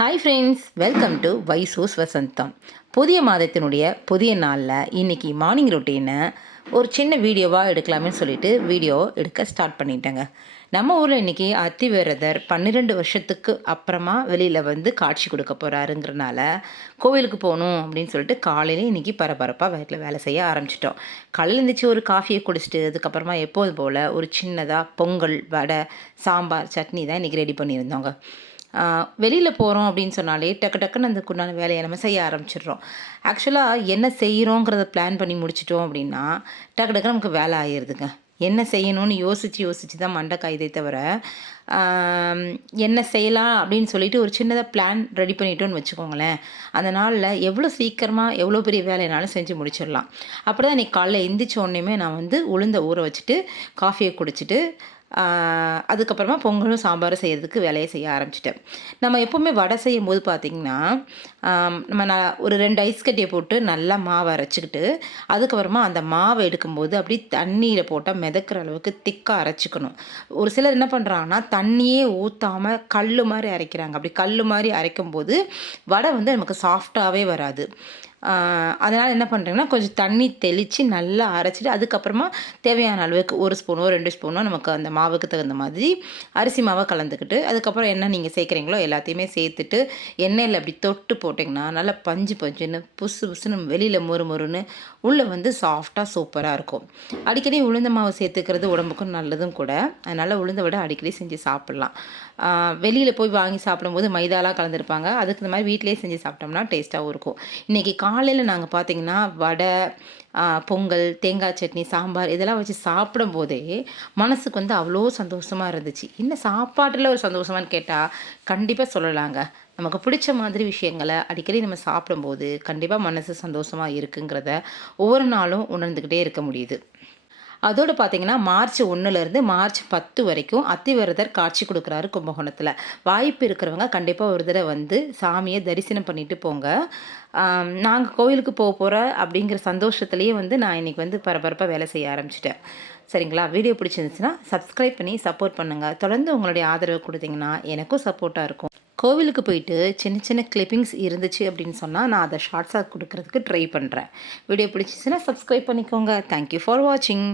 Hi friends, welcome to வைசூஸ் வசந்தம். புதிய மாதத்தினுடைய புதிய நாளில் இன்றைக்கி மார்னிங் ரொட்டீனை ஒரு சின்ன வீடியோவாக எடுக்கலாமே சொல்லிட்டு வீடியோ எடுக்க ஸ்டார்ட் பண்ணிட்டேங்க. நம்ம ஊரில் இன்றைக்கி அத்திவரதர் 12 வருஷத்துக்கு அப்புறமா வெளியில் வந்து காட்சி கொடுக்க போகிறாருங்கிறனால கோவிலுக்கு போகணும் அப்படின்னு சொல்லிட்டு காலையிலே இன்றைக்கி பரபரப்பாக வீட்டில் வேலை செய்ய ஆரம்பிச்சிட்டோம். காலையில் இருந்துச்சு ஒரு காஃபியை குடிச்சிட்டு அதுக்கப்புறமா எப்போது போல் ஒரு சின்னதாக பொங்கல், வடை, சாம்பார், சட்னி தான் இன்றைக்கி ரெடி பண்ணியிருந்தோங்க. வெளியில் போகிறோம் அப்படின்னு சொன்னாலே டக்குன்னு அதுக்குண்டான வேலையை நம்ம செய்ய ஆரம்பிச்சிடுறோம். ஆக்சுவலாக என்ன செய்கிறோங்கிறத பிளான் பண்ணி முடிச்சிட்டோம் அப்படின்னா டக்குன்னு நமக்கு வேலை ஆகிடுதுங்க. என்ன செய்யணும்னு யோசித்து தான் மண்டை காயுதே தவிர என்ன செய்யலாம் அப்படின்னு சொல்லிட்டு ஒரு சின்னதாக பிளான் ரெடி பண்ணிட்டோன்னு வச்சுக்கோங்களேன், அந்த நாளில் எவ்வளோ சீக்கிரமாக எவ்வளோ பெரிய வேலைனாலும் செஞ்சு முடிச்சிடலாம். அப்படி தான் இன்றைக்கி காலைல எந்திரிச்ச உடனேயுமே நான் வந்து உளுந்த ஊற வச்சுட்டு காஃபியை குடிச்சிட்டு அதுக்கப்புறமா பொங்கலும் சாம்பாரும் செய்கிறதுக்கு வேலையை செய்ய ஆரம்பிச்சிட்டேன். நம்ம எப்போவுமே வடை செய்யும்போது பார்த்திங்கன்னா நம்ம ஒரு 2 ஐஸ் கட்டியை போட்டு நல்லா மாவை அரைச்சிக்கிட்டு அதுக்கப்புறமா அந்த மாவை எடுக்கும்போது அப்படி தண்ணியில் போட்டால் மிதக்கிற அளவுக்கு திக்காக அரைச்சிக்கணும். ஒரு சிலர் என்ன பண்ணுறாங்கன்னா தண்ணியே ஊற்றாமல் கல் மாதிரி அரைக்கிறாங்க. அப்படி கல் மாதிரி அரைக்கும்போது வடை வந்து நமக்கு சாஃப்டாகவே வராது. அதனால் என்ன பண்ணுறீங்கன்னா கொஞ்சம் தண்ணி தெளித்து நல்லா அரைச்சிட்டு அதுக்கப்புறமா தேவையான அளவுக்கு 1 ஸ்பூனோ 2 ஸ்பூனோ நமக்கு அந்த மாவுக்கு தகுந்த மாதிரி அரிசி மாவை கலந்துக்கிட்டு அதுக்கப்புறம் என்ன நீங்கள் சேர்க்குறீங்களோ எல்லாத்தையுமே சேர்த்துட்டு எண்ணெயில் அப்படி தொட்டு போட்டிங்கன்னா நல்லா பஞ்சுன்னு புசுன்னு வெளியில் மொறுன்னு உள்ளே வந்து சாஃப்டாக சூப்பராக இருக்கும். அடிக்கடி உளுந்த மாவு சேர்த்துக்கிறது உடம்புக்கும் நல்லதும் கூட. அதனால் உளுந்த விட அடிக்கடி செஞ்சு சாப்பிட்லாம். வெளியில் போய் வாங்கி சாப்பிடும்போது மைதாலாம் கலந்துருப்பாங்க. அதுக்கு இந்த மாதிரி வீட்டிலேயே செஞ்சு சாப்பிட்டோம்னா டேஸ்ட்டாகவும் இருக்கும். இன்றைக்கி காலையில் நாங்கள் பார்த்திங்கன்னா வடை, பொங்கல், தேங்காய் சட்னி, சாம்பார் இதெல்லாம் வச்சு சாப்பிடும்போதே மனசுக்கு வந்து அவ்வளோ சந்தோஷமாக இருந்துச்சு. என்ன சாப்பாட்டில் ஒரு சந்தோஷமானு கேட்டால் கண்டிப்பாக சொல்லலாங்க. நமக்கு பிடிச்ச மாதிரி விஷயங்களை அடிக்கடி நம்ம சாப்பிடும்போது கண்டிப்பாக மனசு சந்தோஷமாக இருக்குங்கிறத ஒவ்வொரு நாளும் உணர்ந்துக்கிட்டே இருக்க முடியுது. அதோடு பார்த்திங்கன்னா மார்ச் 1லேருந்து மார்ச் 10 வரைக்கும் அத்திவரதர் காட்சி கொடுக்குறாரு கும்பகோணத்தில். வாய்ப்பு இருக்கிறவங்க கண்டிப்பாக ஒரு தடவை வந்து சாமியை தரிசனம் பண்ணிட்டு போங்க. நாங்கள் கோவிலுக்கு போகிறேன் அப்படிங்கிற சந்தோஷத்துலேயே வந்து நான் இன்றைக்கி வந்து பரபரப்பாக வேலை செய்ய ஆரம்பிச்சிட்டேன். சரிங்களா? வீடியோ பிடிச்சிருந்துச்சுன்னா சப்ஸ்கிரைப் பண்ணி சப்போர்ட் பண்ணுங்கள். தொடர்ந்து உங்களுடைய ஆதரவு கொடுத்தீங்கன்னா எனக்கும் சப்போர்ட்டாக இருக்கும். கோவிலுக்கு போயிட்டு சின்ன கிளிப்பிங்ஸ் இருந்துச்சு அப்படின்னு சொன்னால் நான் அதை ஷார்ட்ஸாக கொடுக்கறதுக்கு ட்ரை பண்ணுறேன். வீடியோ பிடிச்சிச்சுன்னா சப்ஸ்கிரைப் பண்ணிக்கோங்க. தேங்க்யூ ஃபார் வாட்சிங்.